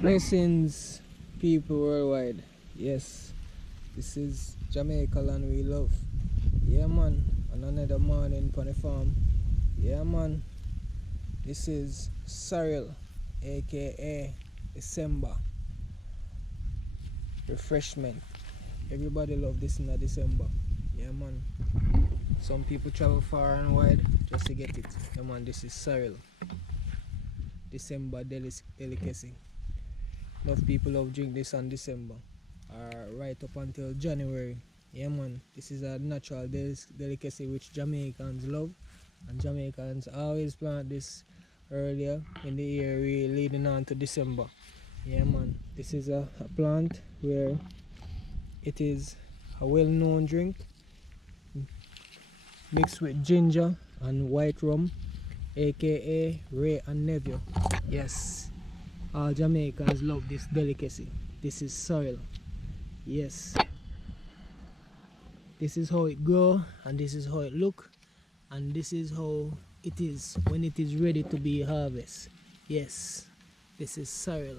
Blessings, people worldwide. Yes, this is Jamaica land we love. Yeah, man. On another morning on the farm. Yeah, man. This is Cyril, aka December refreshment. Everybody love this in December. Yeah, man. Some people travel far and wide just to get it. Yeah, man. This is Cyril, December delicacy. Enough people love drink this on December. Right up until January. Yeah, man, this is a natural delicacy which Jamaicans love, and Jamaicans always plant this earlier in the year, leading on to December. Yeah, man, this is a plant where it is a well-known drink mixed with ginger and white rum, aka Ray and Neville. Yes, all Jamaicans love this delicacy. This is soil. Yes, this is how it grow, and this is how it look, and this is how it is when it is ready to be harvested. Yes, this is sorrel.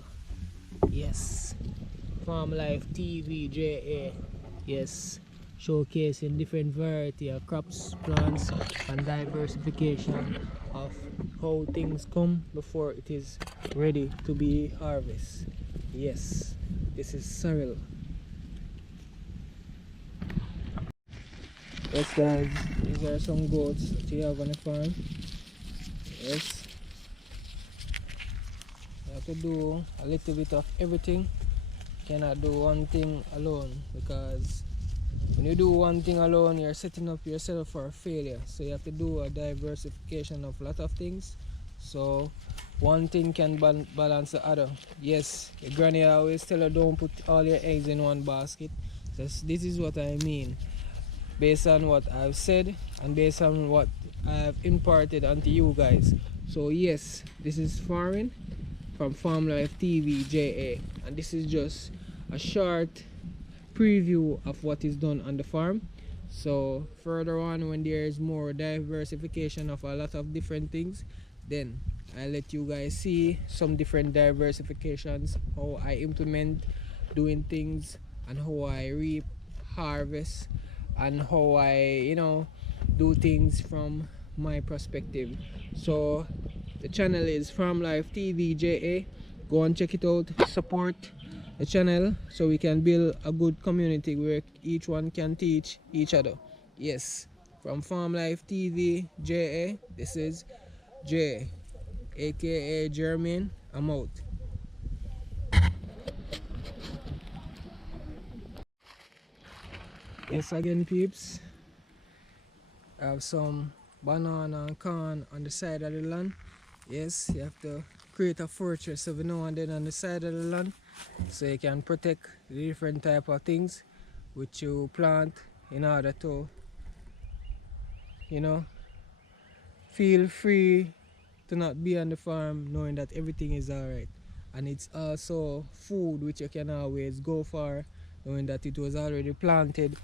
Yes, Farm Life TV JA. Yes, showcasing different variety of crops, plants, and diversification of how things come before it is ready to be harvested. Yes, this is sorrel. Yes, guys, these are some goats that you have on the farm. Yes, you have to do a little bit of everything. You cannot do one thing alone, because when you do one thing alone, you're setting up yourself for a failure. So you have to do a diversification of a lot of things, so one thing can balance the other. Yes, your granny always tell her don't put all your eggs in one basket. This is what I mean, based on what I've said and based on what I've imparted onto you guys. So yes, this is farming from Farm Life TV JA, and this is just a short preview of what is done on the farm. So further on, when there is more diversification of a lot of different things, then I'll let you guys see some different diversifications, how I implement doing things, and how I reap, harvest, and how I do things from my perspective. So the channel is Farm Life TV JA. Go and check it out, support the channel so we can build a good community where each one can teach each other. Yes, from Farm Life TV JA, this is J, aka Jermaine. I'm out. Yes, again, peeps, I have some banana and corn on the side of the land. Yes, you have to create a fortress every now and then on the side of the land, so you can protect the different type of things which you plant, in order to feel free to not be on the farm knowing that everything is alright. And it's also food which you can always go for, knowing that it was already planted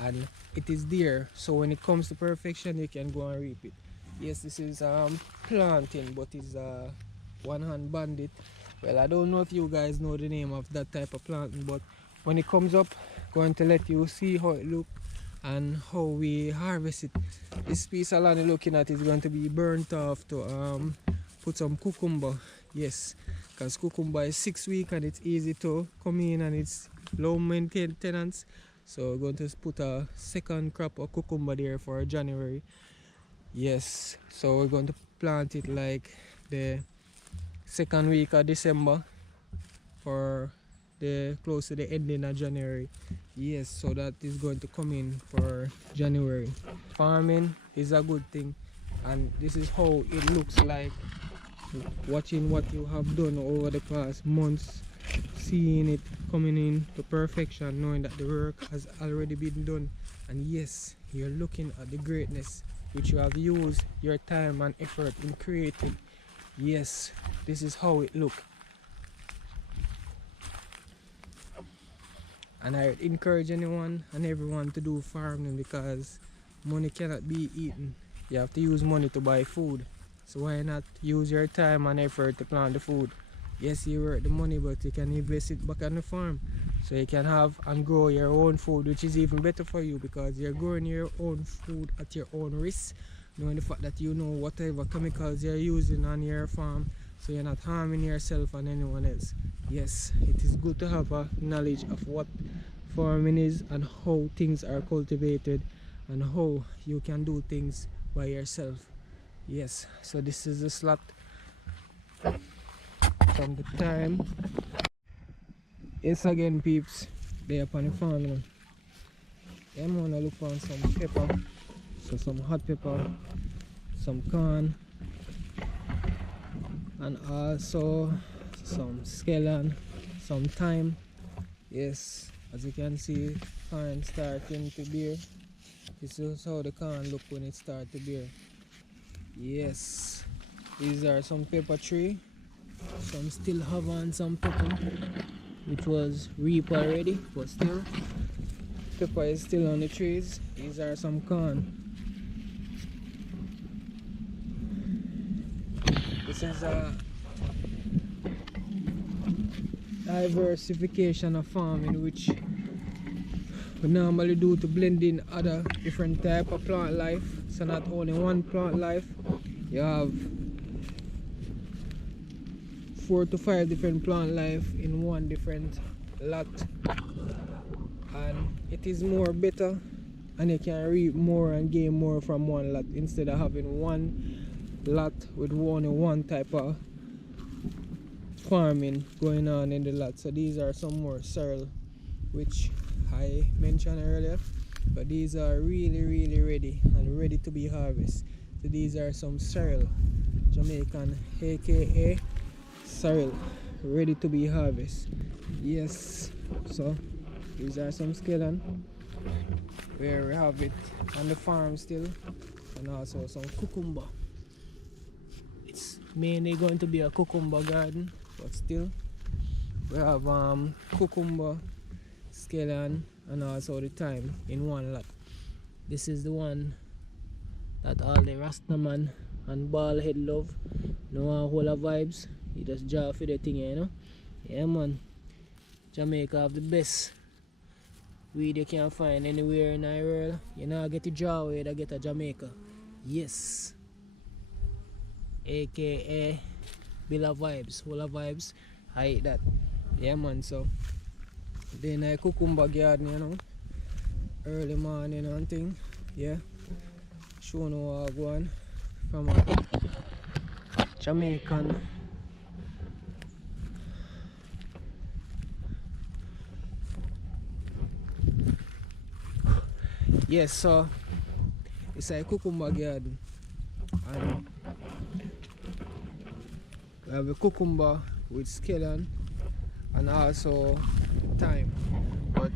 and it is there, so when it comes to perfection you can go and reap it. Yes, this is planting, but it's one hand bandit. Well, I don't know if you guys know the name of that type of planting, but when it comes up, going to let you see how it look and how we harvest it. This piece of land you're looking at is going to be burnt off to put some cucumber. Yes, because cucumber is 6 weeks and it's easy to come in and it's low maintenance. So we're going to put a second crop of cucumber there for January. Yes, so we're going to plant it like the second week of December for the close to the ending of January. Yes, so that is going to come in for January. Farming is a good thing, and this is how it looks like, watching what you have done over the past months, seeing it coming in to perfection, knowing that the work has already been done. And yes, you're looking at the greatness which you have used your time and effort in creating. Yes, this is how it look. And I encourage anyone and everyone to do farming, because money cannot be eaten. You have to use money to buy food. So why not use your time and effort to plant the food? Yes, you work the money, but you can invest it back on the farm. So you can have and grow your own food, which is even better for you because you're growing your own food at your own risk, knowing the fact that you know whatever chemicals you're using on your farm, so you're not harming yourself and anyone else. Yes, it is good to have a knowledge of what farming is and how things are cultivated and how you can do things by yourself. Yes, so this is the slot from the time. Yes, again, peeps, they up on the farm, you know. I'm gonna look for some pepper, so some hot pepper, some corn, and also some scallion, some thyme. Yes, as you can see, corn starting to bear. This is how the corn look when it start to bear. Yes, these are some pepper tree. Some still have on some pepper, which was reap already, but still pepper is still on the trees. These are some corn. This is a diversification of farming, which we normally do to blend in other different type of plant life. So not only one plant life, you have 4 to 5 different plant life in one different lot, and it is more better, and you can reap more and gain more from one lot instead of having one lot with only one type of farming going on in the lot. So these are some more sorrel, which I mentioned earlier, but these are really ready and ready to be harvested. So these are some sorrel, Jamaican, aka sorrel, ready to be harvested. Yes, so these are some scallion where we have it on the farm still, and also some cucumber. It's mainly going to be a cucumber garden, but still we have cucumber, scallion, and also the thyme in one lot. This is the one that all the Rastaman and bald head love. No one whole of vibes. You just draw for the thing, you know. Yeah, man. Jamaica have the best weed you can find anywhere in the world. You know, get a draw weed, I get a Jamaica. Yes. AKA Billa Vibes, whole of vibes. I hate that. Yeah, man. So then I cucumber garden, you know, early morning and thing. Yeah. Show no what I go on from a Jamaican. Yes, so it's a cucumber garden, and we have a cucumber with scallion and also thyme, but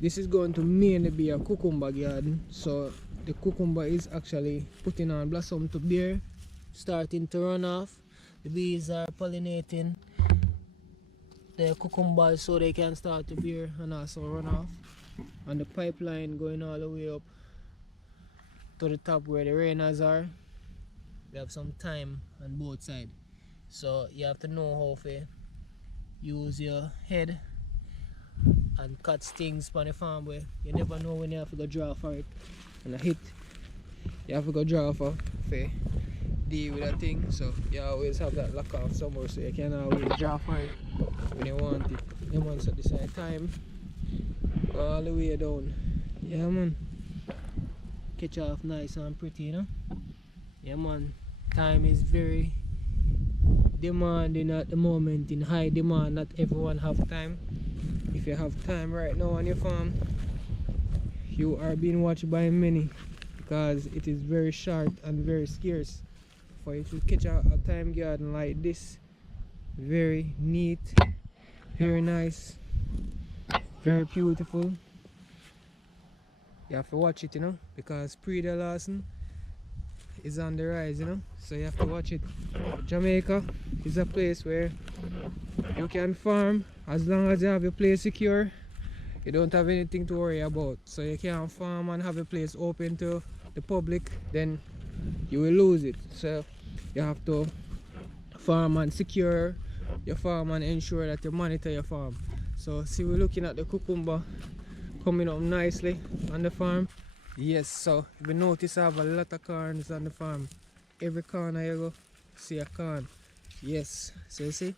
this is going to mainly be a cucumber garden. So the cucumber is actually putting on blossom to bear, starting to run off. The bees are pollinating the cucumbers so they can start to bear and also run off, and the pipeline going all the way up to the top where the rainers are. We have some thyme on both sides, so you have to know how to use your head and cut things on the farm where you never know when you have to go draw for it, and a hit you have to go draw for deal with that thing. So you always have that lock off somewhere, so you can always draw for it when you want it. You want to decide time, go all the way down. Yeah, man. Catch off nice and pretty, you know. Yeah, man. Time is very demanding at the moment, in high demand. Not everyone have time. If you have time right now on your farm, you are being watched by many, because it is very short and very scarce. For you to catch a thyme garden like this, very neat, very nice, very beautiful, you have to watch it, you know, because pre-Lawson is on the rise, you know, so you have to watch it. Jamaica is a place where you can farm as long as you have your place secure. You don't have anything to worry about, so you can farm and have a place open to the public, then you will lose it. So you have to farm and secure your farm and ensure that you monitor your farm. So see, we're looking at the cucumber coming up nicely on the farm. Yes, so if you notice I have a lot of corns on the farm. Every corner you go, see a corn. Yes, so you see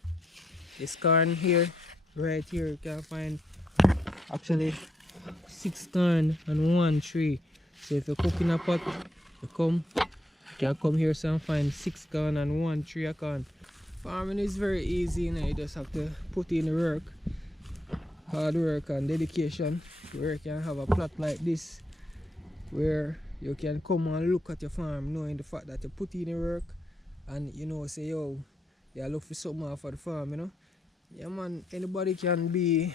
this corn here, right here you can find actually 6 corn on one tree. So if you cook in a pot, you can come here so and find 6 corn on one tree of corn. Farming is very easy, you know, you just have to put in the work, hard work and dedication, where you can have a plot like this where you can come and look at your farm knowing the fact that you put in the work and you know say yo, you look for something for the farm, you know. Yeah man, anybody can be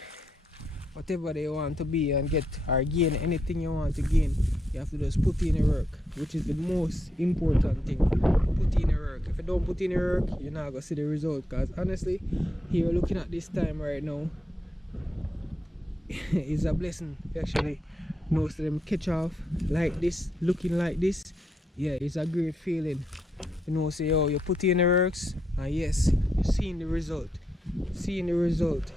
whatever they want to be and get or gain anything you want to gain. You have to just put in the work, which is the most important thing. Put in the work. If you don't put in the work, you're not gonna see the result. Because honestly, here looking at this time right now is a blessing. Actually, most of them catch off like this, looking like this. Yeah, it's a great feeling. You know, say oh, you put in the works, and yes, you're seeing the result. Seeing the result.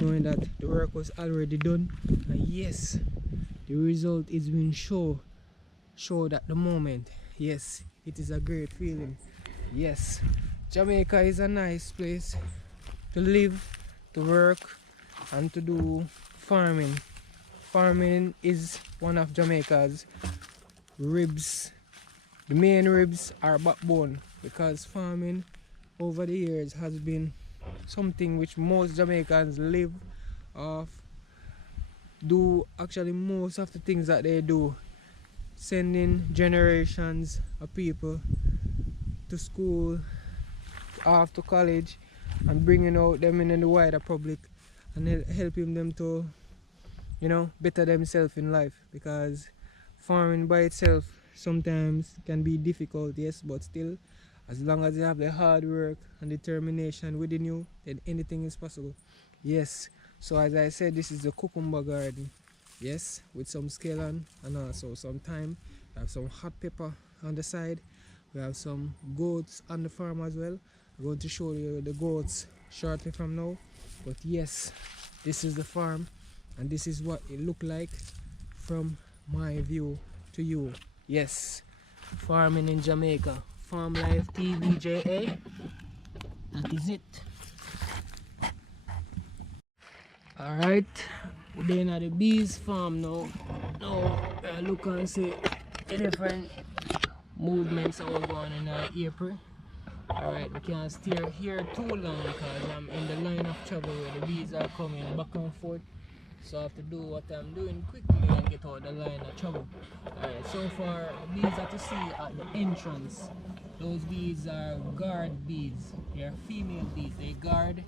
Knowing that the work was already done, and yes, the result is being showed at the moment. Yes, it is a great feeling. Yes, Jamaica is a nice place to live, to work, and to do farming. Farming is one of Jamaica's ribs. The main ribs are backbone, because farming over the years has been something which most Jamaicans live off, do actually most of the things that they do, sending generations of people to school, off to college, and bringing out them in the wider public and helping them to, you know, better themselves in life. Because farming by itself sometimes can be difficult, yes, but still, as long as you have the hard work and determination within you, then anything is possible. Yes, so as I said, this is the cucumber garden. Yes, with some scallion and also some thyme. We have some hot pepper on the side. We have some goats on the farm as well. I'm going to show you the goats shortly from now. But yes, this is the farm, and this is what it looked like from my view to you. Yes, farming in Jamaica. Farm Life TVJA. That is it. Alright, we're in at the bees farm now. Now look and see the different movements that were going in April. Alright, we can't steer here too long because I'm in the line of travel where the bees are coming back and forth. So I have to do what I'm doing quickly and get out the line of trouble. Alright, so far the bees that you see at the entrance, those bees are guard bees. They are female bees. They guard,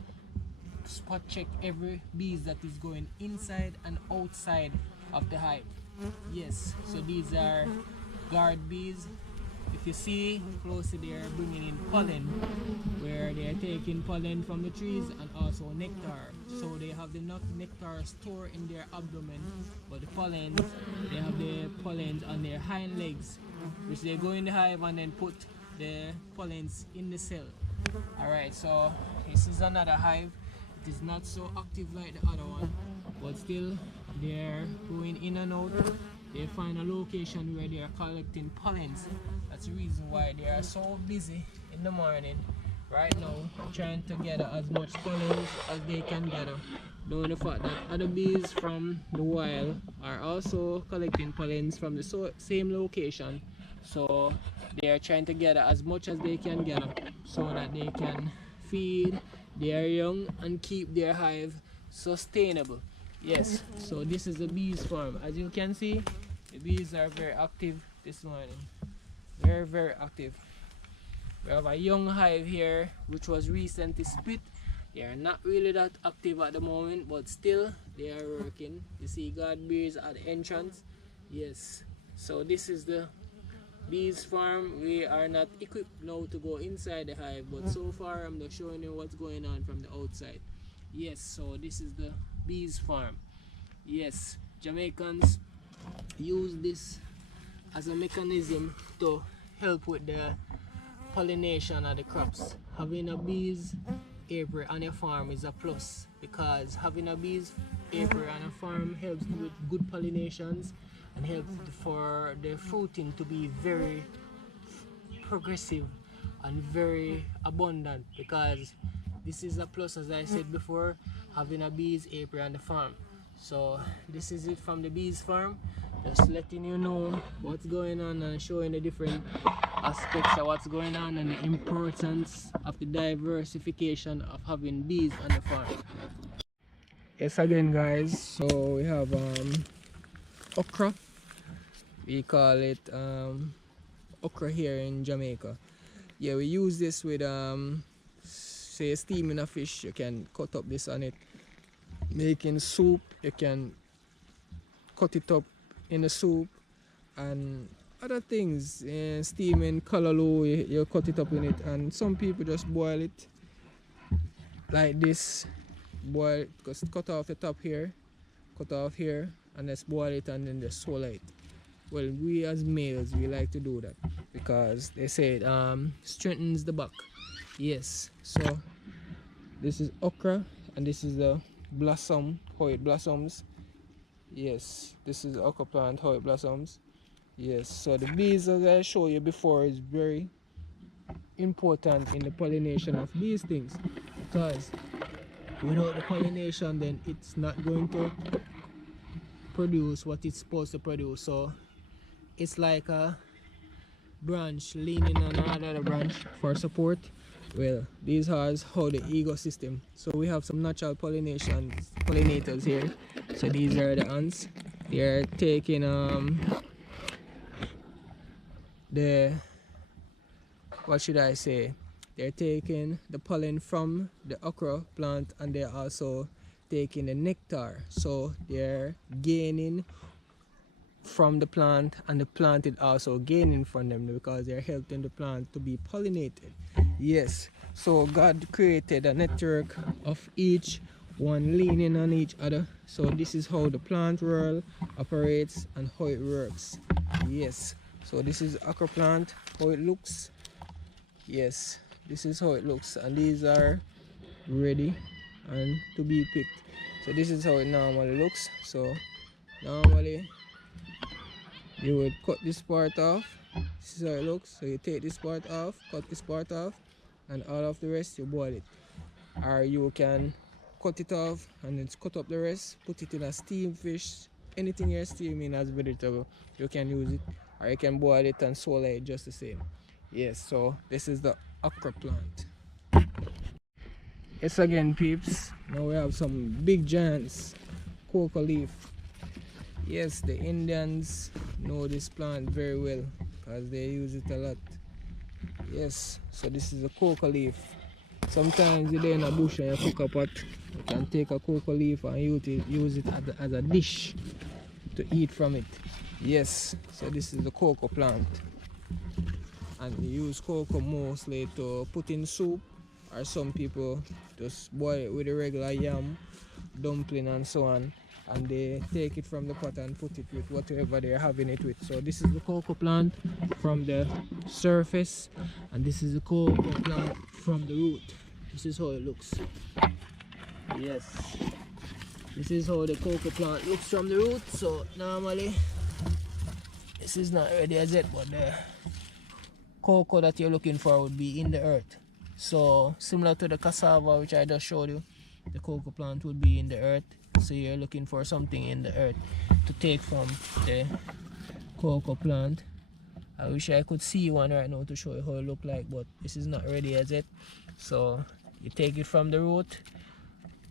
spot check every bees that is going inside and outside of the hive. Yes, so these are guard bees. If you see closely, they are bringing in pollen, where they are taking pollen from the trees and also nectar. So they have the nectar stored in their abdomen, but the pollens, they have the pollens on their hind legs, which they go in the hive and then put the pollens in the cell. Alright, so this is another hive. It is not so active like the other one, but still they're going in and out. They find a location where they are collecting pollens. That's the reason why they are so busy in the morning right now, trying to gather as much pollens as they can gather, knowing the fact that other bees from the wild are also collecting pollens from the same location. So they are trying to gather as much as they can gather so that they can feed their young and keep their hive sustainable. Yes, so this is the bees farm. As you can see, the bees are very active this morning. Very active. We have a young hive here which was recently split. They are not really that active at the moment, but still they are working. You see guard bees at the entrance. Yes, so this is the bees farm. We are not equipped now to go inside the hive, but so far I'm just showing you what's going on from the outside. Yes, so this is the bees farm. Yes, Jamaicans use this as a mechanism to help with the pollination of the crops. Having a bees apiary on your farm is a plus, because having a bees apiary on a farm helps with good pollinations and helps for the fruiting to be very progressive and very abundant, because this is a plus, as I said before, having a bees apiary on the farm. So this is it from the bees farm, just letting you know what's going on and showing the different aspects of what's going on and the importance of the diversification of having bees on the farm. Yes, again guys, so we have okra. We call it okra here in Jamaica. Yeah, we use this with say steaming a fish. You can cut up this on it. Making soup, you can cut it up in the soup, and other things. Steaming callaloo, you cut it up in it, and some people just boil it like this. Boil it, just cut off the top here, cut off here, and just boil it and then just swallow it. Well, we as males, we like to do that because they say it strengthens the back. Yes, so this is okra, and this is the blossom, how it blossoms. Yes, this is the okra plant, how it blossoms. Yes, so the bees, as I showed you before, is very important in the pollination of these things, because without the pollination, then it's not going to produce what it's supposed to produce. So it's like a branch leaning on another branch for support. Well, these are how the ecosystem. So we have some natural pollinators here. So these are the ants. They are taking the, what should I say, they're taking the pollen from the okra plant, and they're also taking the nectar. So they're gaining from the plant, and the plant is also gaining from them because they're helping the plant to be pollinated. Yes, so God created a network of each one leaning on each other. So this is how the plant world operates and how it works. Yes, so this is okra plant, how it looks. Yes, this is how it looks, and these are ready and to be picked. So this is how it normally looks. So normally you would cut this part off. This is how it looks. So you take this part off, cut this part off, and all of the rest you boil it. Or you can cut it off and then cut up the rest, put it in a steamed fish. Anything you're steaming as vegetable, you can use it, or you can boil it and swallow it just the same. Yes, so this is the okra plant. Yes, again peeps, now we have some big giants cocoa leaf. Yes, the Indians know this plant very well because they use it a lot. Yes, so this is a cocoa leaf. Sometimes you're in a bush and you cook a pot, you can take a cocoa leaf and use it as a dish to eat from it. Yes, so this is the cocoa plant, and you use cocoa mostly to put in soup, or some people just boil it with a regular yam, dumpling and so on, and they take it from the pot and put it with whatever they're having it with. So this is the cocoa plant from the surface, and this is the cocoa plant from the root. This is how it looks. Yes, this is how the cocoa plant looks from the root. So normally this is not ready as yet, but the cocoa that you're looking for would be in the earth. So similar to the cassava which I just showed you, the cocoa plant would be in the earth. So you're looking for something in the earth to take from the cocoa plant. I wish I could see one right now to show you how it look like, but this is not ready as yet. So you take it from the root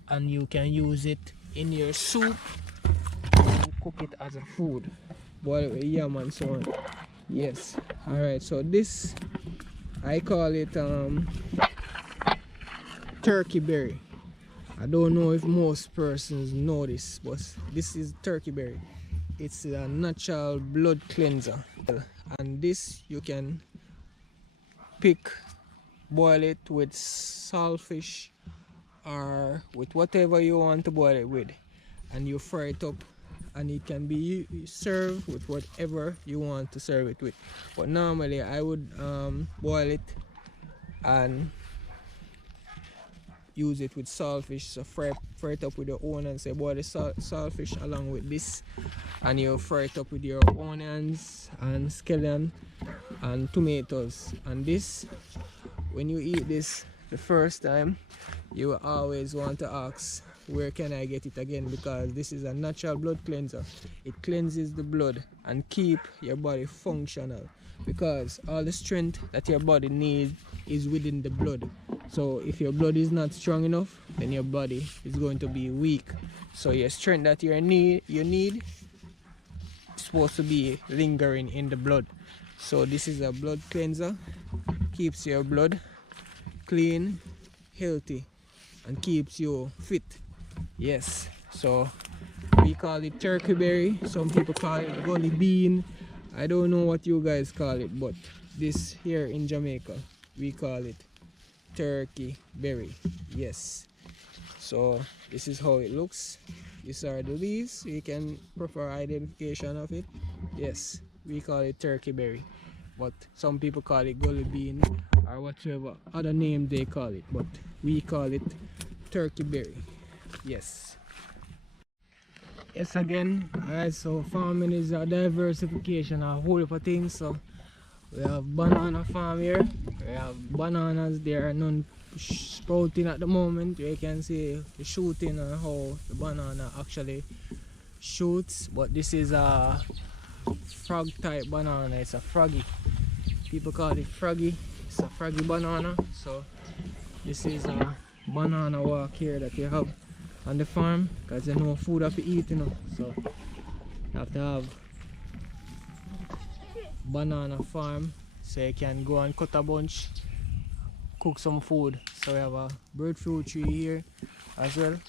and you can use it in your soup, and cook it as a food, boil it with yam and so on. Yes, alright, so this I call it turkey berry. I don't know if most persons know this, but this is turkey berry. It's a natural blood cleanser, and this you can pick, boil it with saltfish or with whatever you want to boil it with, and you fry it up, and it can be served with whatever you want to serve it with. But normally I would boil it and use it with saltfish. So fry it up with your onions. Say boil the saltfish along with this, and you fry it up with your onions and scallion and tomatoes. And this, when you eat this the first time, you will always want to ask, where can I get it again? Because this is a natural blood cleanser. It cleanses the blood and keep your body functional, because all the strength that your body needs is within the blood. So if your blood is not strong enough, then your body is going to be weak. So your strength that you need is supposed to be lingering in the blood. So this is a blood cleanser, keeps your blood clean, healthy, and keeps you fit. Yes, so we call it turkey berry. Some people call it gully bean. I don't know what you guys call it, but this here in Jamaica, we call it turkey berry. Yes, so this is how it looks. These are the leaves. You can prefer identification of it. Yes, we call it turkey berry, but some people call it gully bean or whatever other name they call it, but we call it turkey berry. Yes. Yes, again. Alright, so farming is a diversification of a whole heap of things. So we have banana farm here. We have bananas. There are none sprouting at the moment. You can see the shooting and how the banana actually shoots. But this is a frog type banana. It's a froggy. People call it froggy. It's a froggy banana. So this is a banana walk here that you have on the farm, because there's no food to eat, you know. So you have to have banana farm so you can go and cut a bunch, cook some food. So we have a breadfruit tree here as well.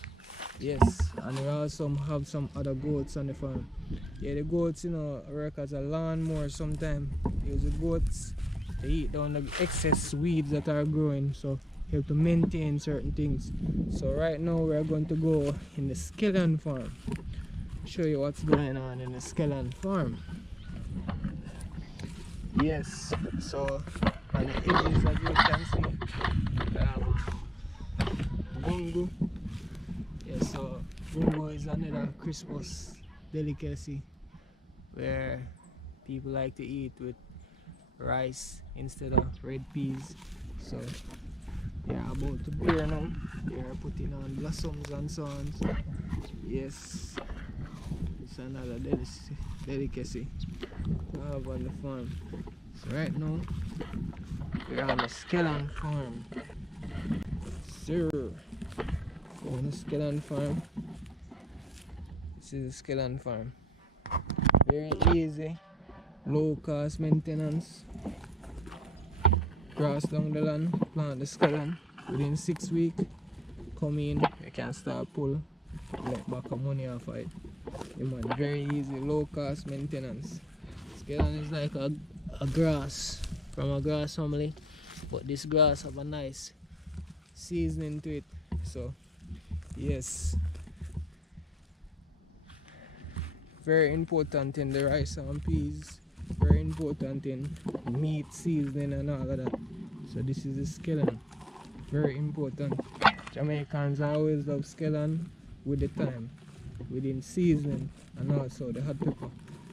Yes, and we also have some other goats on the farm. Yeah, the goats, you know, work as a lawnmower sometimes. Use the goats to eat down the excess weeds that are growing, so you have to maintain certain things. So right now we are going to go in the scallion farm, show you what's going on in the scallion farm. Yes, so on the edges, as you can see, we have bungo. Yes, so bungo is another Christmas delicacy where people like to eat with rice instead of red peas. So yeah, about to bear now. They are putting on blossoms and so on. So, yes, it's another delicacy to have on the farm. So right now we're on the scallion farm. Sir, on the scallion farm. This is the scallion farm. Very easy, low cost maintenance. Grass down the land, plant the scallion. Within 6 weeks, come in, you can start pull, let back the money off of it. Very easy, low cost maintenance. Scallion is like a grass from a grass family, but this grass have a nice seasoning to it. So yes, very important in the rice and peas, very important in meat seasoning and all of that. So this is the scallion, very important. Jamaicans always love scallion with the time, within seasoning, and also the hot pepper,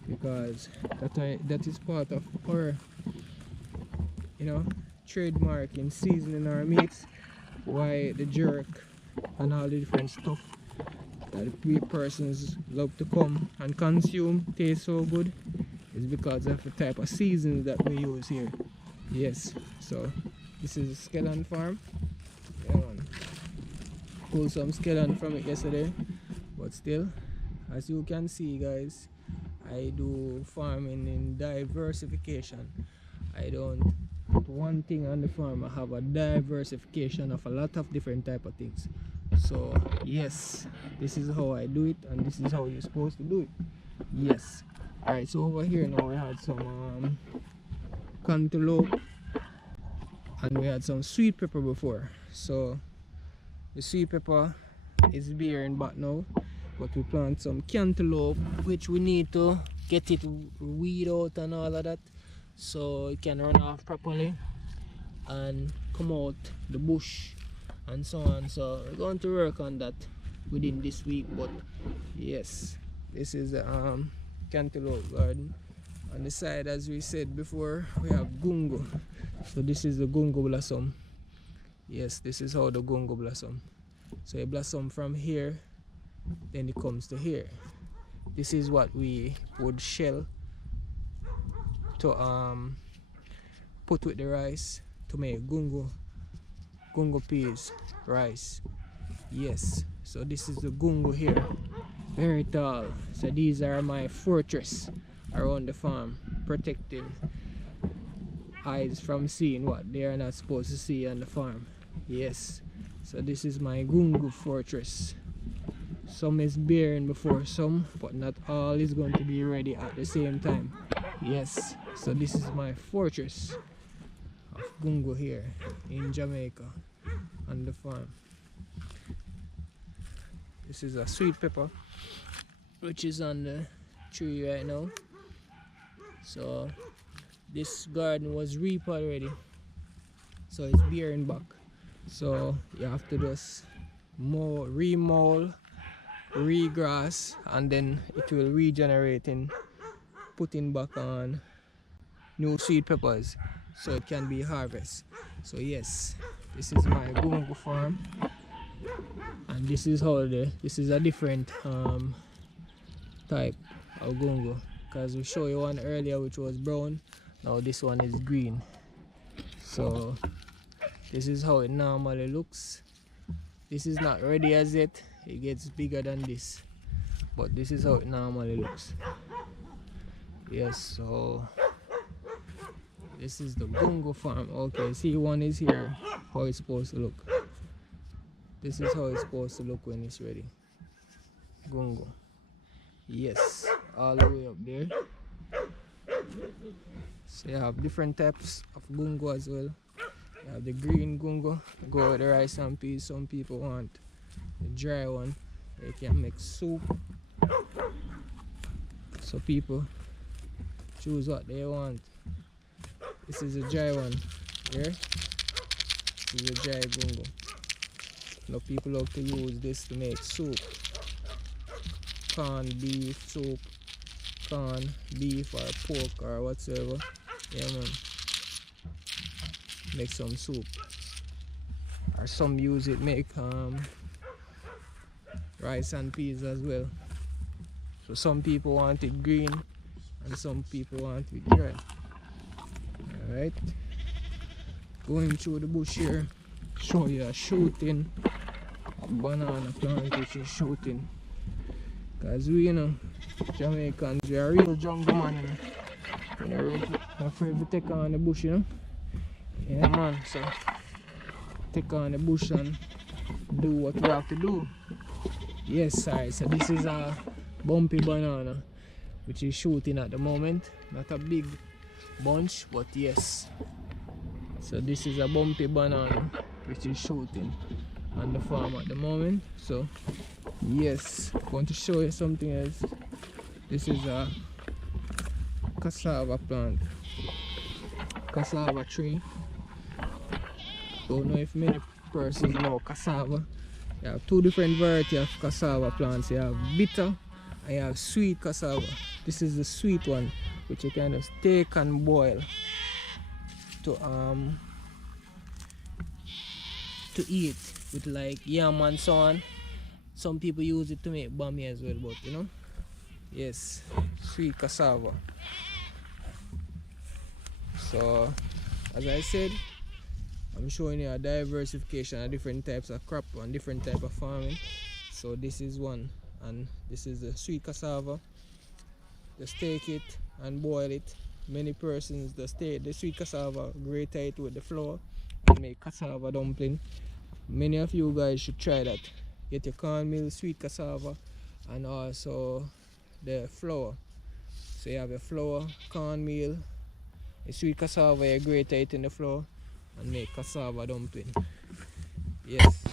because that is part of our, you know, trademark in seasoning our meats. Why the jerk and all the different stuff that we persons love to come and consume tastes so good is because of the type of seasons that we use here. Yes, so this is a scallion farm. Yeah, man. Pulled some scallion from it yesterday, but still, as you can see, guys, I do farming in diversification. I don't put one thing on the farm. I have a diversification of a lot of different type of things. So yes, this is how I do it, and this is how you're supposed to do it. Yes. Alright, so over here now we had some cantaloupe, and we had some sweet pepper before. So the sweet pepper is bearing back now, but we plant some cantaloupe, which we need to get it weed out and all of that, so it can run off properly and come out the bush and so on. So we're going to work on that within this week. But yes, this is the cantaloupe garden. On the side, as we said before, we have gungo. So this is the gungo blossom. Yes, this is how the gungo blossom. So it blossom from here, then it comes to here. This is what we would shell to put with the rice to make gungo peas rice. Yes, so this is the gungo here, very tall. So these are my fortress around the farm, protecting eyes from seeing what they are not supposed to see on the farm. Yes, so this is my gungo fortress. Some is bearing before some, but not all is going to be ready at the same time. Yes, so this is my fortress of gungo here in Jamaica on the farm. This is a sweet pepper which is on the tree right now. So this garden was reaped already, so it's bearing back. So you have to just remow, regrass, and then it will regenerate in putting back on new sweet peppers so it can be harvested. So yes, this is my gungo farm, and this is how this is a different type of gungo, because we showed you one earlier which was brown. Now this one is green. So this is how it normally looks. This is not ready as yet, it gets bigger than this, but this is how it normally looks. Yes, so this is the gungo farm. Okay, see, one is here, how it's supposed to look. This is how it's supposed to look when it's ready. Gungo. Yes, all the way up there. So you have different types of gungo as well. You have the green gungo, go with the rice and peas. Some people want the dry one, they can make soup. So people choose what they want. This is a dry one here. This is a dry gungo. Now people love to use this to make soup. Corned beef soup, corned beef or pork or whatsoever. Yeah man. Make some soup. Or some use it make rice and peas as well. So some people want it green and some people want it dry. Alright. Going through the bush here, show you a shooting a banana plant which is shooting. Cause we, you know, Jamaicans, we are real jungle man, you know. We're not afraid to take on the bush, you know. Yeah man, so take on the bush and do what we have to do. Yes, sorry, so this is a bumpy banana which is shooting at the moment. Not a big bunch, but yes. So this is a bumpy banana which is shooting on the farm at the moment. So yes, I want to show you something else. This is a cassava plant, cassava tree. Don't know if many persons know cassava. You have two different varieties of cassava plants. You have bitter and you have sweet cassava. This is the sweet one, which you can just take and boil to eat with like yam and so on. Some people use it to make bami as well, but you know, yes, sweet cassava. So as I said, I'm showing you a diversification of different types of crop and different type of farming. So this is one, and this is the sweet cassava. Just take it and boil it. Many persons just take the sweet cassava, grate it with the flour and make cassava dumpling. Many of you guys should try that. Get your cornmeal, sweet cassava, and also the flour. So you have your flour, cornmeal, the sweet cassava, you grate it in the flour and make cassava dumpling. Yes.